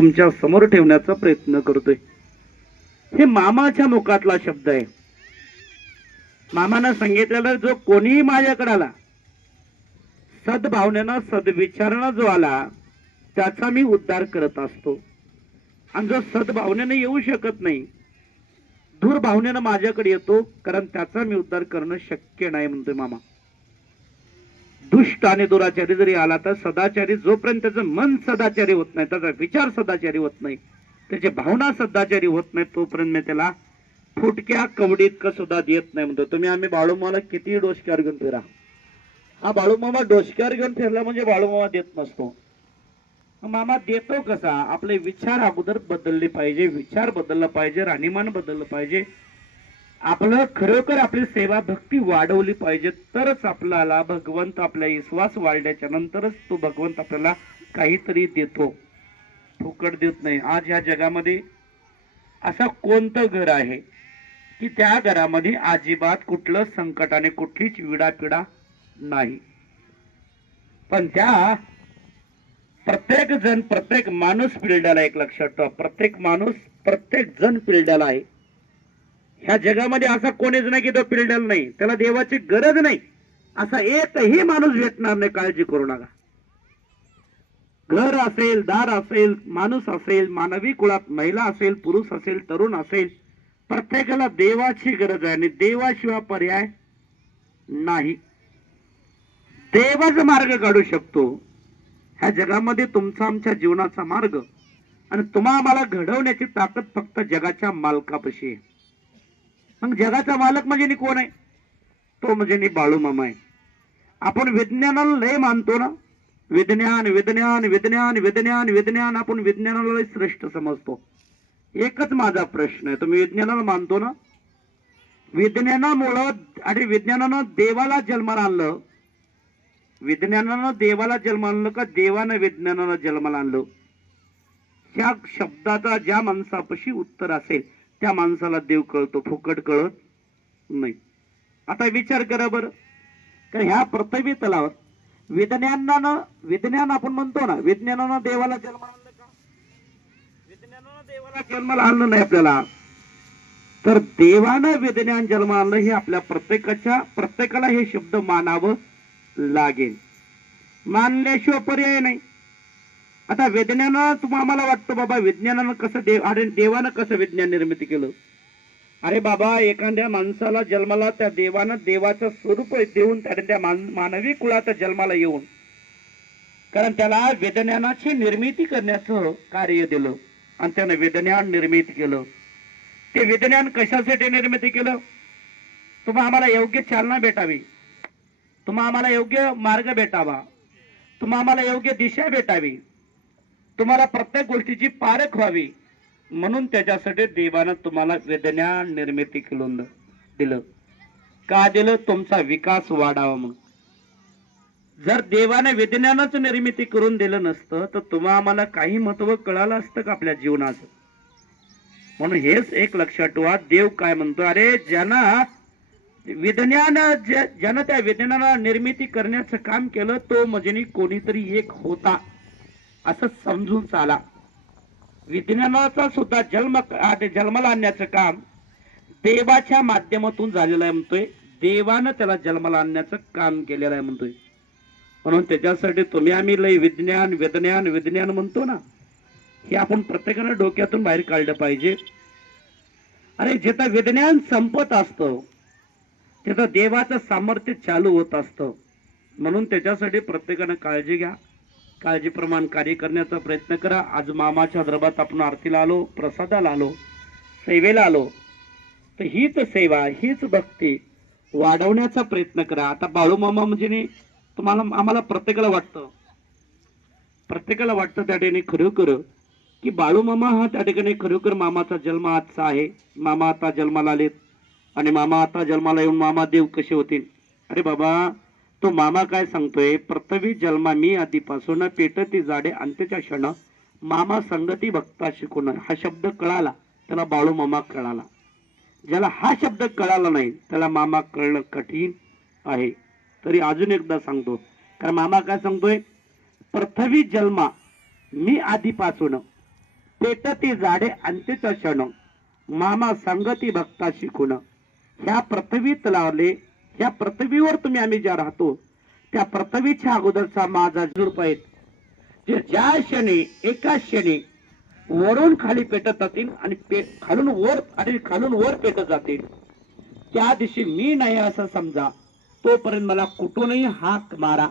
तुमच्यासमोर ठेवण्याचा प्रयत्न करतोय. हे मामाच्या मुखातला शब्द आहे. मामानं सांगितलेलं जो कोणीही माझ्याकडे आला सद्भावनेनं सद्विचारानं जो आला त्याचा मी उद्धार करत असतो. आणि जो सद्भावनेनं येऊ शकत नाही दूरभावनेनं माझ्याकडे येतो कारण त्याचा मी उद्धार करणं शक्य नाही म्हणतोय मामा. दुष्ट आणि दुराचारी जरी आला तर सदाचारी जोपर्यंत त्याचं मन सदाचारी होत नाही त्याचा विचार सदाचारी होत नाही त्याची भावना सदाचारी होत नाही तोपर्यंत मी त्याला फुटक्या कवडीत का सुद्धा देत नाही म्हणतो. तुम्ही आम्ही बाळूमाला किती डोसक्यावर घेऊन फिरा? हा बाळूमामा डोसक्यावर घेऊन फिरला म्हणजे बाळूमामा देत नसतो. मामा देतो कसा? आपले विचार अगोदर बदलले पाहिजे विचार बदलला पाहिजे राहणीमान बदललं पाहिजे. आपलं खरोखर आपली सेवा भक्ती वाढवली पाहिजे तरच आपल्याला भगवंत आपल्या विश्वास वाढल्याच्या नंतरच तो भगवंत आपल्याला काहीतरी देतो. फुकट देत नाही. आज ह्या जगामध्ये असं कोणतं घर आहे की त्या घरामध्ये अजिबात कुठलं संकट आणि कुठलीच विडापिडा नाही? पण त्या प्रत्येक जण प्रत्येक माणूस पिरड्याला एक लक्षात ठेवा. प्रत्येक माणूस प्रत्येक जण पिरड्याला आहे. ह्या जगामध्ये असा कोणीच नाही की तो पिल्डल नाही. त्याला देवाची गरज नाही. असा एकही माणूस भेटणार नाही काळजी करू नका. घर असेल दार असेल माणूस असेल मानवी कुळात महिला असेल पुरुष असेल तरुण असेल प्रत्येकाला देवाची गरज आहे आणि देवाशिवाय पर्याय नाही. देवाच मार्ग काढू शकतो. ह्या जगामध्ये तुमचा आमच्या जीवनाचा मार्ग आणि तुम्हा आम्हाला घडवण्याची ताकद फक्त जगाच्या मालकापाशी आहे. मग जगाचा मालक म्हणजे नी कोण आहे? तो म्हणजे नी बाळू मामा आहे. आपण विज्ञानाला लय मानतो ना? विज्ञान विज्ञान विज्ञान विज्ञान विज्ञान आपण विज्ञानाला लय श्रेष्ठ समजतो. एकच माझा प्रश्न आहे. तुम्ही विज्ञानाला मानतो ना? विज्ञानामुळं आणि विज्ञानानं देवाला जन्माला आणलं. विज्ञानानं देवाला जन्म आणलं का देवानं विज्ञानानं जन्माला आणलं? ह्या शब्दाचा ज्या माणसापाशी उत्तर असेल त्या माणसाला देव कळतो फुकट कळत नाही. आता विचार करा बरं. तर ह्या पृथ्वी तलावर विज्ञानानं विज्ञान आपण म्हणतो ना विज्ञानानं देवाला जन्म आणलं का? विज्ञानानं देवाला जन्माला आणलं नाही आपल्याला. तर देवानं विज्ञान जन्म आणलं हे आपल्या प्रत्येकाच्या प्रत्येकाला हे शब्द मानावं लागेल. मानल्याशिवाय पर्याय नाही. आता विज्ञानानं तुम्हाला आम्हाला वाटतं बाबा विज्ञानानं कसं देव अरे देवानं कसं विज्ञान निर्मिती केलं? अरे बाबा एखाद्या माणसाला जन्माला त्या देवानं देवाचं स्वरूप देऊन त्याने त्या मान- मानवी कुळाच्या जन्माला येऊन कारण त्याला विज्ञानाची निर्मिती करण्याचं कार्य दिलं आणि त्यानं विज्ञान निर्मिती केलं. ते विज्ञान कशासाठी निर्मिती केलं? तुम्हा आम्हाला योग्य चालना भेटावी. तुम्हा आम्हाला योग्य मार्ग भेटावा. तुम्हा आम्हाला योग्य दिशा भेटावी. तुम्हाला प्रत्येक गोष्टीची पारख व्हावी. म्हणून त्याच्यासाठी देवानं तुम्हाला विज्ञान निर्मिती केलं दिलं. का दिलं? तुमचा विकास वाढावा म्हणून. जर देवाने वेदनानंच निर्मिती करून दिलं नसतं तर तुम्हा आम्हाला काही महत्त्व कळालं असतं का आपल्या जीवनाचं? म्हणून हेच एक लक्षात ठेवा देव काय म्हणतो अरे ज्यांना विज्ञान ज्या- ज्यानं त्या विज्ञानाला निर्मिती करण्याचं काम केलं तो म्हणजे कोणीतरी एक होता. असं समजून चाला. विज्ञानाचा सुद्धा जन्म ते जन्माला आणण्याचं काम देवाच्या माध्यमातून झालेलं आहे म्हणतोय. देवानं त्याला जन्माला आणण्याचं काम केलेलं आहे म्हणतोय. म्हणून त्याच्यासाठी तुम्ही आम्ही लय विज्ञान विज्ञान विज्ञान म्हणतो ना हे आपण प्रत्येकानं डोक्यातून बाहेर काढलं पाहिजे. अरे जिथं विज्ञान संपत असतं तिथं देवाचं सामर्थ्य चालू होत असतं. म्हणून त्याच्यासाठी प्रत्येकानं काळजी घ्या. काळजीप्रमाण कार्य करण्याचा प्रयत्न करा. आज मामाच्या दरबारात आपण आरतीला आलो प्रसादाला आलो सेवेला आलो. तर हीच सेवा हीच भक्ती वाढवण्याचा प्रयत्न करा. आता बाळू मामा म्हणजे तुम्हाला आम्हाला प्रत्येकाला वाटतं. प्रत्येकाला वाटतं त्या ठिकाणी खरोखर की बाळू मामा हा त्या ठिकाणी खरोखर मामाचा जन्म आजचा आहे. मामा आता जन्माला आलेत. आणि मामा आता जन्माला येऊन मामा देव कसे होतील? अरे बाबा तो मामा काय सांगतोय? प्रथवी जन्मा मी आधीपासून पेटती जाडे अंत्यच्या क्षण मामा संगती भक्ता शिकून हा शब्द कळाला त्याला बाळू मामा कळाला. ज्याला हा शब्द कळाला नाही त्याला मामा कळणं कठीण आहे. तरी अजून एकदा सांगतो. कारण मामा काय सांगतोय? पृथ्वी जन्मा मी आधीपासून पेटती जाडे अंत्यच्या क्षण मामा संगती भक्ता शिकून ह्या पृथ्वीत लावले ह्या पृथ्वीवर तुम्ही आम्ही ज्या राहतो त्या पृथ्वीच्या अगोदरचा माझा झुडप आहेत जे ज्या क्षणी एका क्षणी वरून खाली पेटत जातील आणि पे खालून वर आणि खालून वर पेटत जातील. त्या दिवशी मी नाही असं समजा तोपर्यंत मला कुठूनही हाक मारा.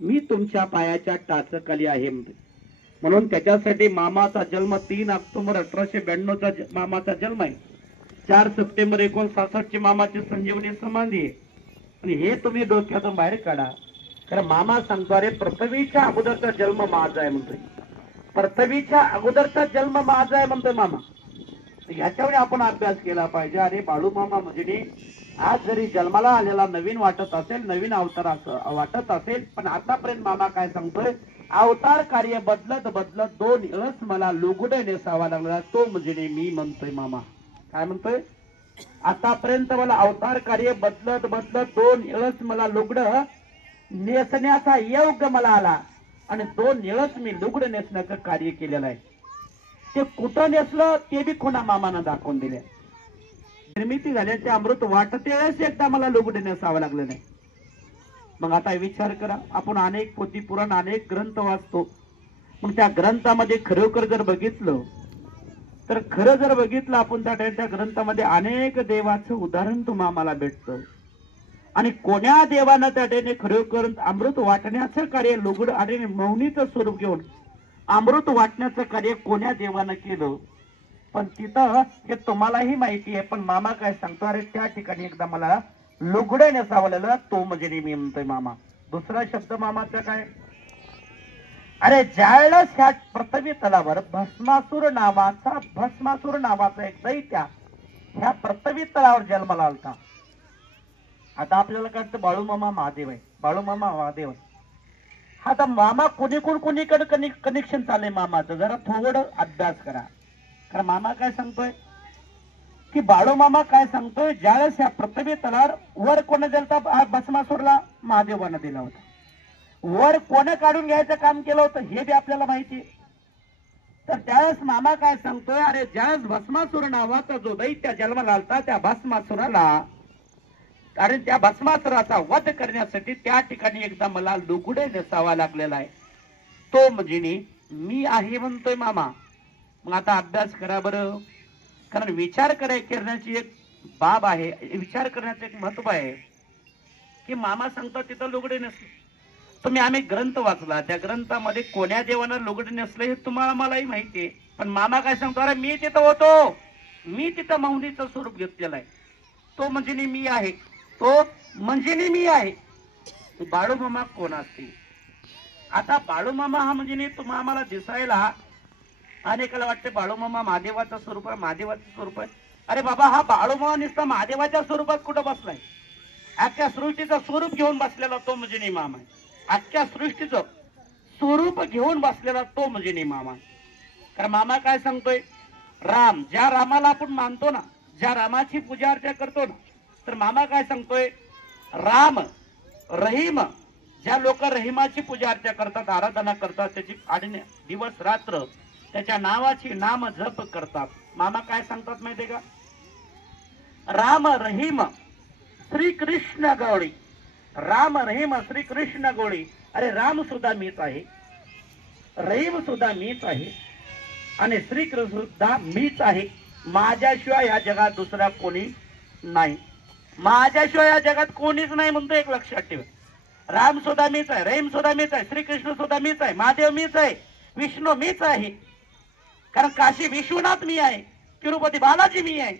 मी तुमच्या पायाच्या टाचखाली आहे. म्हणून त्याच्यासाठी मामाचा जन्म तीन ऑक्टोबर अठराशे ब्याण्णवचा ज- मामाचा जन्म आहे. चार सप्टेंबर एकोणसासष्टची मामाची संजीवनी समाधी आहे. आणि हे तुम्ही डोक्यातून बाहेर काढा. कारण मामा सांगतो अरे पृथ्वीच्या अगोदरचा जन्म माझा आहे म्हणतोय. पृथ्वीच्या अगोदरचा जन्म माझा आहे म्हणतोय मामा. ह्याच्यावर आपण अभ्यास केला पाहिजे. अरे बाळू मामा म्हणजे आज जरी जन्माला आलेला नवीन वाटत असेल नवीन अवतार असं वाटत असेल पण आतापर्यंत मामा काय सांगतोय? अवतार कार्य बदलत बदलत दोन वेळस मला लुगडे नेसावा लागला. तो म्हणजे मी म्हणतोय मामा. काय म्हणतोय? आतापर्यंत मला अवतार कार्य बदलत बदलत दोन निळस मला लुगड नेसण्याचा योग मला आला. आणि दोन निळस मी लुगड नेसण्याचं कार्य केलेलं आहे. ते कुठं नेसलं ते बी खुणा मामानं दाखवून दिले. निर्मिती झाल्याचे अमृत वाटते वेळेस एकदा मला लुगड नेसावं लागलं नाही. मग आता विचार करा आपण अनेक पोथी पुराण अनेक ग्रंथ वाचतो. मग त्या ग्रंथामध्ये खरोखर जर बघितलं तर खरं जर बघितलं आपण त्या त्या ग्रंथामध्ये अनेक देवाचं उदाहरण तुम्हा आम्हाला भेटतं. आणि कोण्या देवानं त्या ठिकाणी खरोखर अमृत वाटण्याचं कार्य लुगड आणि मौनीचं स्वरूप घेऊन अमृत वाटण्याचं कार्य कोण्या देवानं केलं? पण तिथं हे तुम्हालाही माहिती आहे पण मामा काय सांगतो अरे त्या ठिकाणी एकदा मला लुगड्याने सावलेला तो म्हणजे मी म्हणतोय मामा. दुसरा शब्द मामाचा काय? अरे ज्यावेळेस ह्या पृथ्वी तलावर भस्मासूर नावाचा भस्मासूर नावाचा एक दैत्या ह्या पृथ्वी तलावर जन्माला आलता. आता आपल्याला काय बाळूमामा महादेव आहे. बाळूमामा महादेव आहे. आता मामा कोणीकडून कोणीकडे कनेक्शन चाललंय मामाचं? जरा थोडं अभ्यास करा. कारण मामा काय सांगतोय? की बाळू मामा काय सांगतोय? ज्यावेळेस या पृथ्वी तलावर वर कोण दिलता भस्मासूरला महादेवानं दिला होता. वर कोण काढून घ्यायचं काम केलं होतं हे बी आपल्याला माहिती तर त्यावेळेस मामा काय सांगतोय अरे ज्यावेळेस भस्मासूर नावाचा जो दैत्य जन्माला आलता त्या भस्मासुराला कारण त्या भस्मासुराचा वध करण्यासाठी त्या ठिकाणी एकदा मला लुगडे नेसावा लागलेला आहे. तो म्हणजे मी आहे म्हणतोय मामा. मग आता अभ्यास करा बरं. कारण विचार कराय करण्याची एक बाब आहे. विचार करण्याचं एक महत्त्व आहे. की मामा सांगतात तिथं लुगडे नसले तुम्ही आम्ही ग्रंथ वाचला. त्या ग्रंथामध्ये कोण्या देवानं लुगडे नसले हे तुम्हाला मलाही माहिती आहे. पण मामा काय सांगतो अरे मी तिथं होतो. मी तिथं मौनीचं स्वरूप घेतलेलं आहे. तो म्हणजे मी आहे. तो म्हणजे मी आहे. बाळू मामा कोण असते आता बाळू मामा हा म्हणजे तुम्हाला आम्हाला दिसायला अनेकाला वाटते बाळूमामा महादेवाचं स्वरूप आहे महादेवाचं स्वरूप आहे. अरे बाबा हा बाळूमामा नुसता महादेवाच्या स्वरूपात कुठं बसलाय? अख्ख्या सृष्टीचं स्वरूप घेऊन बसलेला तो म्हणजे मामा आहे. आजच्या सृष्टीचं स्वरूप घेऊन बसलेला तो म्हणजे नाही मामा. कारण मामा काय सांगतोय? राम ज्या रामाला आपण मानतो ना ज्या रामाची पूजा अर्चा करतो ना तर मामा काय सांगतोय? राम रहीम ज्या लोक रहिमाची पूजा अर्चा करतात आराधना करतात त्याची आणि दिवस रात्र त्याच्या नावाची नाम जप करतात. मामा काय सांगतात माहितीये का? राम रहीम श्री कृष्ण गौळी राम रहीम श्री कृष्ण गोळी. अरे राम सुद्धा मीच आहे. रहीम सुद्धा मीच आहे. आणि श्रीकृष्ण सुद्धा मीच आहे. माझ्याशिवाय या जगात दुसरा कोणी नाही. माझ्याशिवाय या जगात कोणीच नाही म्हणतो एक लक्षात ठेवा. राम सुद्धा मीच आहे. रहीम सुद्धा मीच आहे. श्रीकृष्ण सुद्धा मीच आहे. महादेव मीच आहे. विष्णू मीच आहे. कारण काशी विश्वनाथ मी आहे. तिरुपती बालाजी मी आहे.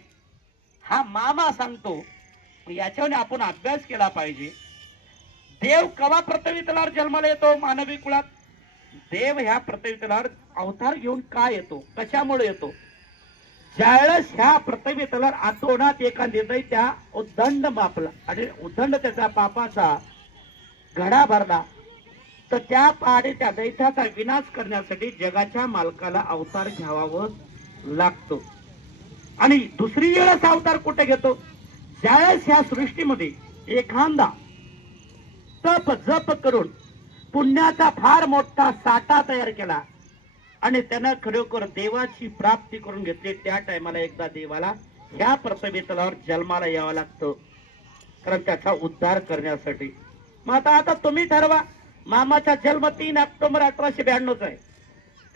हा मामा सांगतो. याच्यावर आपण अभ्यास केला पाहिजे. देव कवा पृथ्वी जन्माला येतो? मानवी कुळात. देव ह्या पृथ्वी अवतार घेऊन का येतो? कशामुळे येतो? ज्यावेळेस ह्या पृथ्वी आतोनात एका निर्णय त्या उद्दंड मापला आणि उद्दंड त्याचा पापाचा घडा भरला तर त्या पाडे त्या दैत्याचा विनाश करण्यासाठी जगाच्या मालकाला अवतार घ्यावावं लागतो. आणि दुसरी वेळेस अवतार कुठे घेतो? ज्यावेळेस ह्या सृष्टीमध्ये एखादा तप जप करून पुण्याचा फार मोठा साठा तयार केला. आणि त्यानं खरोखर देवाची प्राप्ती करून घेतली. त्या टायमाला एकदा देवाला ह्या पृथ्वी तलावर जन्माला यावं लागतं. कारण त्याचा उद्धार करण्यासाठी. मग आता आता तुम्ही ठरवा. मामाचा जन्म तीन ऑक्टोबर अठराशे ब्याण्णवचा आहे.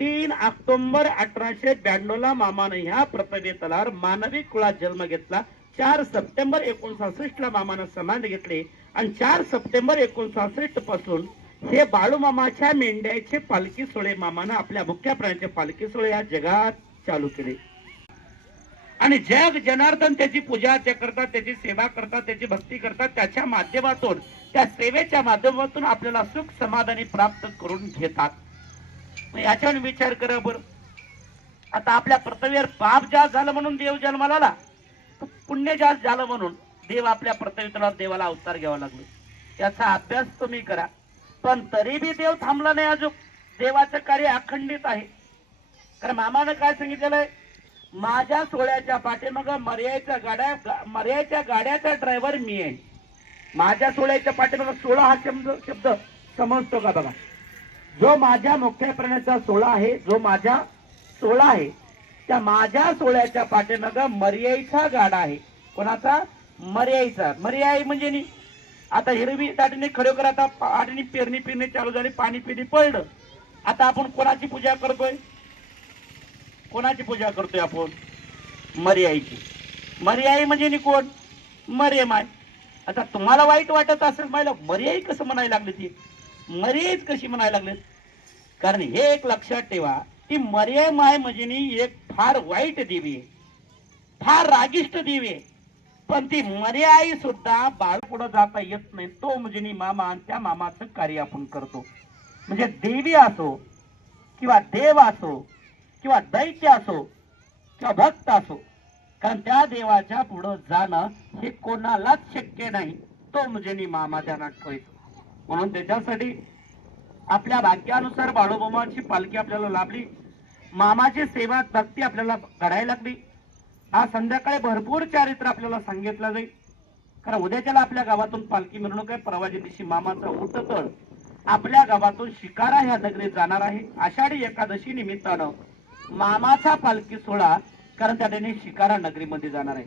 तीन ऑक्टोबर अठराशे ब्याण्णव ला मामानं ह्या पृथ्वी तलावर मानवी कुळात जन्म घेतला. चार सप्टेंबर एकोणसहासष्ट ला मामानं समाधी घेतली. आणि चार सप्टेंबर एकोणसहासष्टपासून हे बाळूमामाच्या मेंढ्याचे पालखी सोळे मामानं आपल्या मुख्य प्राण्याचे पालखी सोळे या जगात चालू केले. आणि जग जनार्दन त्याची पूजा ते करतात त्याची सेवा करतात त्याची भक्ती करतात त्याच्या माध्यमातून त्या सेवेच्या माध्यमातून आपल्याला सुख समाधानी प्राप्त करून घेतात. मग याच्यावर विचार करा बरं. आता आपल्या पृथ्वीवर पाप जास्त झालं म्हणून देव जन्माला आला. पुण्य जास्त झालं म्हणून. देव आपल्या पृथ्वीतला देवाला अवतार घ्यावा लागलो. याचा अभ्यास तुम्ही करा. पण तरी बी देव थांबला नाही अजून. देवाचं कार्य अखंडित आहे. कारण मामानं काय सांगितलेलं आहे माझ्या सोहळ्याच्या पाठीमाग मर्याच्या गाड्या मर्याच्या गाड्याचा ड्रायव्हर मी आहे. माझ्या सोहळ्याच्या पाठीमाग सोळा हा शब्द शब्द समजतो का बघा? जो माझ्या मुख्य प्राण्याचा सोहळा आहे जो माझ्या सोहळा आहे त्या माझ्या सोहळ्याच्या पाठीमाग मर्याचा गाडा आहे. कोणाचा? मर्याईचा मर्याई म्हणजे नी आता हिरवी दाटीने खरोखर आता पाणी पेरणी पिरणी चालू झाली पाणी पिणी पडलं. आता आपण कोणाची पूजा करतोय? कोणाची पूजा करतोय आपण? मर्याईची. मर्याई म्हणजे नी कोण? मरे माय आता तुम्हाला वाईट वाटत असेल मला मर्याई कसं म्हणायला लागली ती? मर्याईच कशी म्हणायला लागले? कारण हे एक लक्षात ठेवा की मर्याय माय म्हणजे एक फार वाईट देवी आहे. फार रागिष्ट देवी आहे. पण ती मर्याई सुद्धा बाळ पुढे जाता येत नाही. तो म्हणजे मामा आणि त्या मामाचं कार्य आपण करतो. म्हणजे देवी असो किंवा देव असो किंवा दैत्य असो किंवा भक्त असो कारण त्या देवाच्या पुढं जाणं हे कोणालाच शक्य नाही. तो म्हणजे मामा ध्यानात ठेवायचो म्हणून त्याच्यासाठी आपल्या भाग्यानुसार बाळूमामाची पालखी आपल्याला लाभली. मामाची सेवा भक्ती आपल्याला घडायला लागली. आज संध्याकाळी भरपूर चारित्र आपल्याला सांगितलं जाईल. कारण उद्याच्याला आपल्या गावातून पालखी मिरवणूक आहे परवाच्या दिवशी मामाचा उठतळ आपल्या गावातून शिकारा ह्या नगरीत जाणार आहे. आषाढी एकादशी निमित्तानं मामाचा पालखी सोहळा कारण त्या ठिकाणी शिकारा नगरीमध्ये जाणार आहे.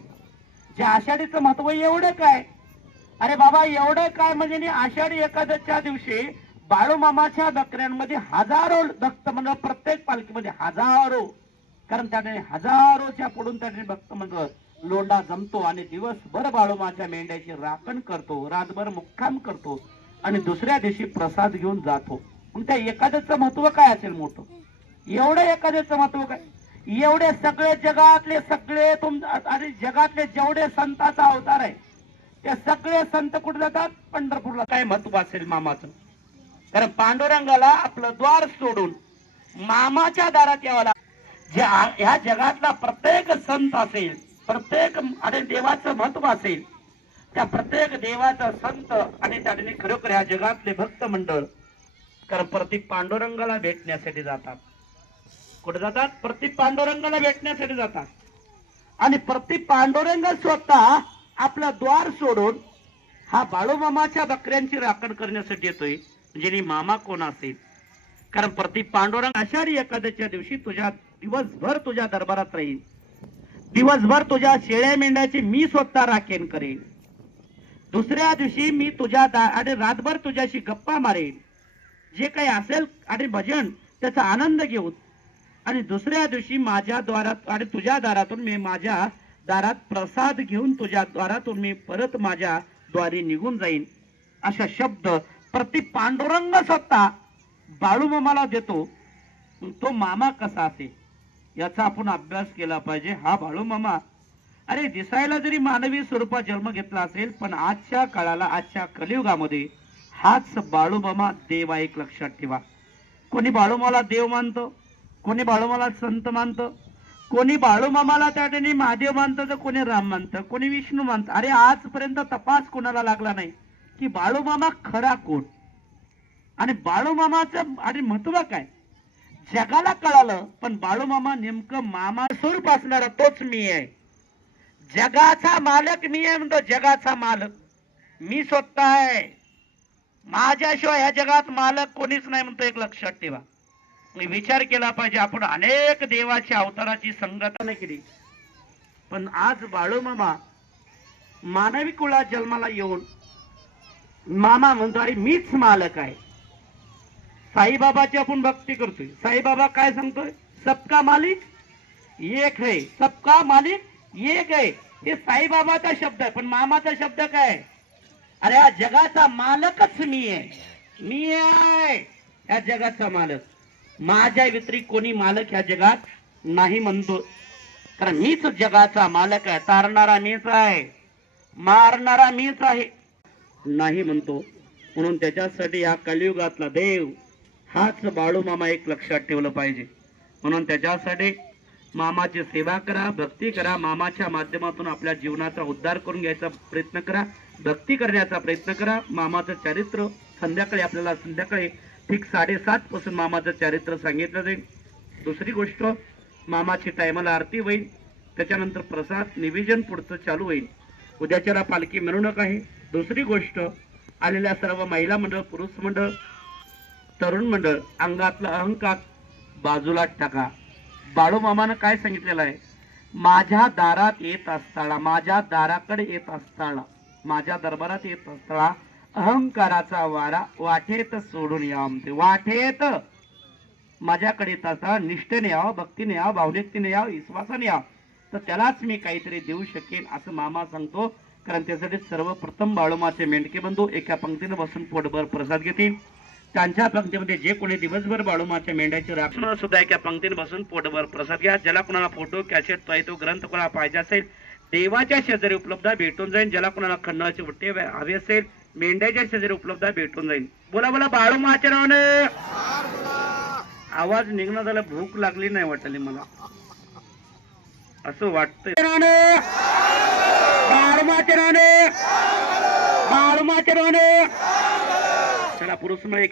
जे आषाढीचं महत्त्व एवढं काय? अरे बाबा एवढं काय म्हणजे आषाढी एकादशीच्या दिवशी बाळूमामाच्या बकऱ्यांमध्ये हजारो भक्त म्हणजे प्रत्येक पालखीमध्ये हजारो कारण त्या ठिकाणी हजारोच्या पडून त्या ठिकाणी भक्त मंडळ लोंडा जमतो आणि दिवसभर बाळोमाच्या मेंढ्याची राखण करतो रातभर मुक्काम करतो आणि दुसऱ्या दिवशी प्रसाद घेऊन जातो. मग त्या एखाद्याचं महत्त्व काय असेल मोठं? एवढं एखाद्याचं महत्त्व काय? एवढे सगळे जगातले सगळे तुम आणि जगातले जेवढे संताचा अवतार आहे ते सगळे संत कुठे जातात? पंढरपूरला. काय महत्त्व असेल मामाचं? कारण पांडुरंगाला आपलं द्वार सोडून मामाच्या दारात यावं लागतं. जे ह्या जगातला प्रत्येक संत असेल प्रत्येक आणि देवाचं महत्त्व असेल त्या प्रत्येक देवाचा संत आणि त्या ठिकाणी खरोखर ह्या जगातले भक्त मंडळ कारण प्रत्येक पांडुरंगाला भेटण्यासाठी जातात. कुठे जातात? प्रत्येक पांडुरंगाला भेटण्यासाठी जातात. आणि प्रत्येक पांडुरंग स्वतः आपला द्वार सोडून हा बाळूमामाच्या बकऱ्यांची राखण करण्यासाठी येतोय. म्हणजे मामा कोण असेल? कारण प्रतीक पांडुरंग आषाढी एकादशीच्या दिवशी तुझ्या दिवसभर तुझ्या दरबारात राहीन. दिवसभर तुझ्या शेळ्या मेंढ्याची मी स्वतः राखेन करेन. दुसऱ्या दिवशी मी तुझ्या आणि रातभर तुझ्याशी गप्पा मारेन. जे काही असेल आणि भजन त्याचा आनंद घेऊन. आणि दुसऱ्या दिवशी माझ्या द्वारात आणि तुझ्या दारातून मी माझ्या दारात प्रसाद घेऊन तुझ्या द्वारातून मी परत माझ्या द्वारी निघून जाईन. अशा शब्द प्रति पांडुरंग स्वतः बाळूमामाला देतो. तो मामा कसा असेल? याचा आपण अभ्यास केला पाहिजे. हा बाळूमामा अरे दिसायला जरी मानवी स्वरूपात जन्म घेतला असेल पण आजच्या काळाला आजच्या कलियुगामध्ये हाच बाळूमामा देव आहे एक लक्षात ठेवा. कोणी बाळूमाला देव मानतं? कोणी बाळूमाला संत मानतं? कोणी बाळूमामाला त्या ठिकाणी महादेव मानतं तर कोणी राम मानतं? कोणी विष्णू मानतं? अरे आजपर्यंत तपास कोणाला लागला नाही की बाळूमामा खरा कोण? आणि बाळूमामाचं आणि महत्त्व काय? जगाला कळालं पण बाळूमामा नेमकं मामा स्वरूप असणारा तोच मी आहे. जगाचा मालक मी आहे म्हणतो जगाचा मालक. मी स्वतः आहे. माझ्याशिवाय ह्या जगात मालक कोणीच नाही म्हणतो एक लक्षात ठेवा. विचार केला पाहिजे आपण अनेक देवाच्या अवताराची संगतना केली. पण आज बाळूमामा मानवी कुळात जन्माला येऊन मामा म्हणतो अरे मीच मालक आहे. साईबाबाची आपण भक्ती करतोय. साईबाबा काय सांगतोय? सबका मालिक एक है. सबका मालिक एक है. हे साईबाबाचा शब्द आहे. पण मामाचा शब्द काय? अरे या जगाचा मालकच मी आहे. मी आहे या जगाचा मालक. माझ्या व्यतिरिक्त कोणी मालक ह्या जगात नाही म्हणतो. कारण मीच जगाचा मालक आहे. तारणारा मीच आहे. मारणारा मीच आहे. नाही म्हणतो. म्हणून त्याच्यासाठी या कलियुगातला देव हाच बाळू मामा एक लक्षात ठेवलं पाहिजे. म्हणून त्याच्यासाठी मामाची सेवा करा भक्ती करा मामाच्या माध्यमातून आपल्या जीवनाचा उद्धार करून घ्यायचा प्रयत्न करा भक्ती करण्याचा प्रयत्न करा. मामाचं चारित्र्य संध्याकाळी आपल्याला संध्याकाळी ठीक साडेसातपासून मामाचं चारित्र्य सांगितलं जाईल. दुसरी गोष्ट मामाची टायमाला आरती होईल. त्याच्यानंतर प्रसाद निवेदन पुढचं चालू होईल. उद्याच्याला पालखी मिरवणूक आहे. दुसरी गोष्ट आलेल्या सर्व महिला मंडळ पुरुष मंडळ तरुण मंडळ अंगातला अहंकार बाजूला टाका. बाळूमामानं काय सांगितलेलं आहे? माझ्या दारात येत असताना माझ्या दाराकडे येत असताना माझ्या दरबारात येत असताना अहंकाराचा वारा वाटेत सोडून या आमचे. वाटेत! माझ्याकडे येत असताना निष्ठेने यावं भक्तीने यावं भावनिकतेने यावं विश्वासाने यावं तर त्यालाच मी काहीतरी देऊ शकेन असं मामा सांगतो. कारण त्यासाठी सर्वप्रथम बाळूमाचे मेंढके बंधू एका पंक्तीने बसून पोटभर प्रसाद घेतील. त्यांच्या पंक्तीमध्ये जे कोणी दिवसभर बाळूमाच्या मेंढ्याचे राखण सुद्धा एका पंक्तीने बसून पोटभर प्रसाद घ्या. ज्याला कोणाला फोटो कॅसेट तो ग्रंथ कोणाला पाहिजे असेल देवाच्या शेजारी उपलब्ध भेटून जाईल ज्याला कोणाला खंडाचे बुट्टे हवे असेल मेंढ्याच्या शेजारी उपलब्ध भेटून जाईल बोला बोला बाळूमाच्या नावाने. आवाज निघणं झाला भूक लागली नाही वाटली मला. असं वाटतंय. बाळूमाच्या नावाने. बाळूमाच्या नावाने. चला पुरुषमध्ये